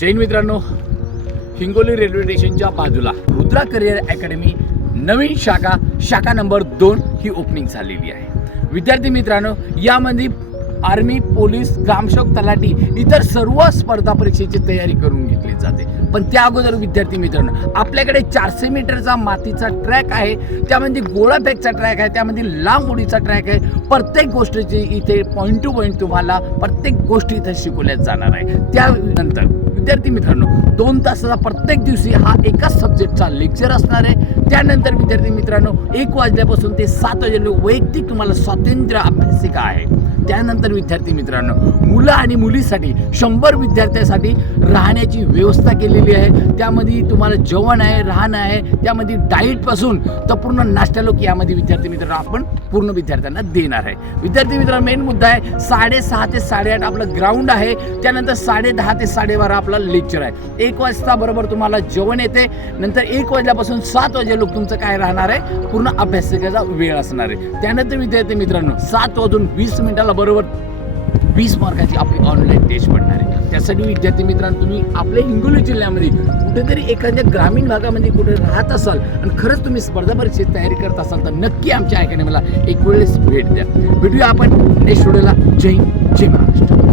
जैन मित्रांनो, हिंगोली रेल्वे स्टेशनच्या बाजूला रुद्रा करिअर अकॅडमी नवीन शाखा नंबर 2 ही ओपनिंग झालेली आहे। विद्यार्थी मित्रांनो, यामध्ये आर्मी, पोलीस, ग्रामसेवक, तलाठी इतर सर्व स्पर्धा परीक्षेची तयारी करून घेतली जाते। पण त्या अगोदर विद्यार्थी मित्रांनो, आपल्याकडे 400 मीटरचा मातीचा ट्रॅक आहे, त्यामध्ये गोळा फेकचा ट्रॅक आहे, त्यामध्ये लांब उडीचा ट्रॅक आहे। प्रत्येक गोष्टीची इथे पॉईंट टू पॉईंट तुम्हाला प्रत्येक गोष्टी इथे शिकवल्या जाणार आहे। त्यानंतर विद्यार्थी मित्रांनो, 2 तासाचा प्रत्येक दिवशी हा एकाच सब्जेक्टचा लेक्चर असणार आहे। त्यानंतर विद्यार्थी मित्रांनो, 1 वाजल्यापासून ते 7 वाजेपर्यंत वैयक्तिक तुम्हाला स्वातंत्र्य अभ्यासिका आहे। त्यानंतर विद्यार्थी मित्रांनो, मुलं आणि मुलीसाठी 100 विद्यार्थ्यांसाठी राहण्याची व्यवस्था केलेली आहे। त्यामध्ये तुम्हाला जेवण आहे, राहणं आहे, त्यामध्ये डाईटपासून तर पूर्ण नाश्ता लोक यामध्ये विद्यार्थी मित्रांनो आपण पूर्ण विद्यार्थ्यांना देणार आहे। विद्यार्थी मित्रांनो, मेन मुद्दा आहे 6:30 ते 8:30 आपलं ग्राउंड आहे। त्यानंतर 10:30 ते 12:30 आपला लेक्चर आहे। 1 वाजता बरोबर तुम्हाला जेवण येते। नंतर 1 वाजल्यापासून 7 वाजे लोक तुमचं काय राहणार आहे, पूर्ण अभ्यासिकेचा वेळ असणार आहे। त्यानंतर विद्यार्थी मित्रांनो, 7:20 बरोबर 20 मार्काची आपली ऑनलाईन टेस्ट पडणार आहे। त्यासाठी विद्यार्थी मित्रांनो, तुम्ही आपल्या हिंगोली जिल्ह्यामध्ये कुठेतरी एखाद्या ग्रामीण भागामध्ये कुठे राहत असाल आणि खरंच तुम्ही स्पर्धा परीक्षेची तयारी करत असाल तर नक्की आमच्या अकॅडमीला एक वेळेस भेट द्या। भेटूया आपण नेक्स्ट व्हिडिओला। जय हिंद, जय महाराष्ट्र।